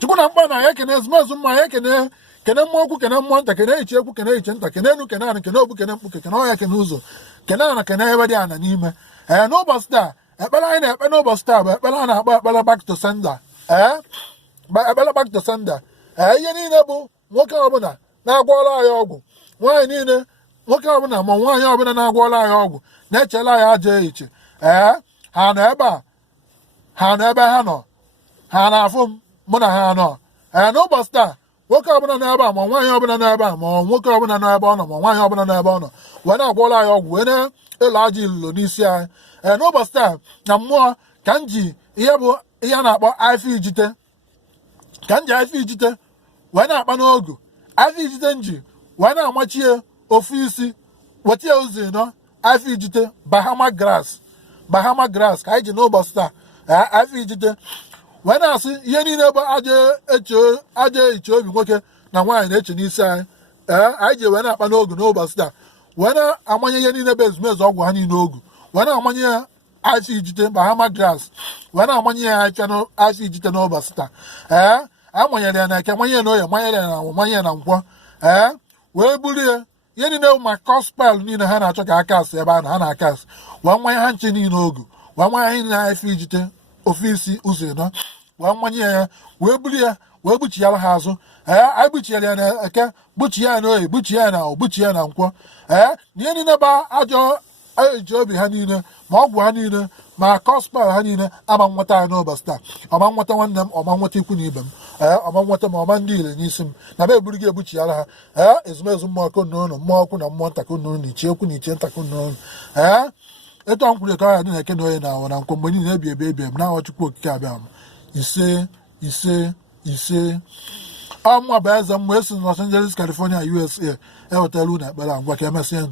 chukwu na mkpa na ya kene ezumezu mma ya kene mmụọ okwu kene mmụọ nta kene iche ekwu kene iche nta kene enu kene anị kene ogbu kene mkpuke kene ọya kene ụzọ kene ana kene ebe dị ana n'ime n'ụbọchị taa ekpere anyị na-ekpe n'ụbọchị taa bụ ekpere a na-akpọ ekpere back to sender ekpere back to sender ihe niile bụ nwoke ọbụla na-agwọrọ anyị ọgwụ nwaanyị niile nwoke ọbụla ma nwaanyị ọbụla na-agwọrọ anyị ọgwụ na-echela anyị ajọ iche ha nọ ebe a ha nọ ebe ha nọ ha na-afụ m mụ na ha nọ n'ụbọchị taa nwoke ọbụla n'ebe a ma nwaanyị ọbụla n'ebe a ma nwoke ọbụla n'ebe ọ nọ ma nwaanyị ọbụla n'ebe ọ nọ wee na-agwọrọ anyị ọgwụ wee na-elo ajọ ililo n'isi anyị n'ụbọchị taa na mmụọ ka m ji ihe bụ ihe a na-akpọ afọ ijite ka m ji afọ ijite wee na-akpa n'ogu afọ ijite nji wee na-amachie ofu isi wetie ụzọ ịnọ afọ ijite bahama grass ka anyị ji n'ụbọchị taa afọ ijite wee na-asị ihe niile bụ aja ehicha obi nwoke na nwaanyị na-eche n'isi anyị anyị ji wee na-akpa n'ogu n'ụbọchị taa wee na-amanye ihe niile bụ ezumezu ọgwụ ha niile ogu wee na-amanye ya afọ ijite bahama grass wee na-amanye ya afọ ijite n'ụbọchị taa amanyere ya na eke manye ya na oye manyere ya na anwụ manye ya na nkwọ wee buru ya ihe niile bụ ma gospel niile ha na-achọ ka aka asị ebe a na ha na-aka asị wee mmanye ha nche niile ogu wee mmanye ha niile afọ ijite ofu isi ụzọ ịnọ wee mmanye ya wee buru ya wee gbuchiara ha azụ anyị gbuchiere ya na eke gbuchie ya na oyi gbuchie ya na awụ gbuchie ya na nkwọ na ihe niile bụ ajọ eji obi ha niile ma ọgwụ ha niile ma gospel ha niile ama nweta ya n'ụbọchị taa ọma nweta nwanne m ọma nweta ikwu na ibe m ọma nweta ma ọma ndị ile n'isi m na be eburu gị egbuchiara ha ezumezu mmụọ konunu mmụọ okwu na mmụọ nta konunu na iche okwu na iche nta konunu etu a m kwuru eto ọhịa dị na eke na onye na awụ na nkwọ mgbe niile ebi ebe m na-ahọ Chukwu okike abịa m ise ọmụma bụ eze m wee si Los Angeles, California, USA ewetara unu ekpere ngwa ka emesịa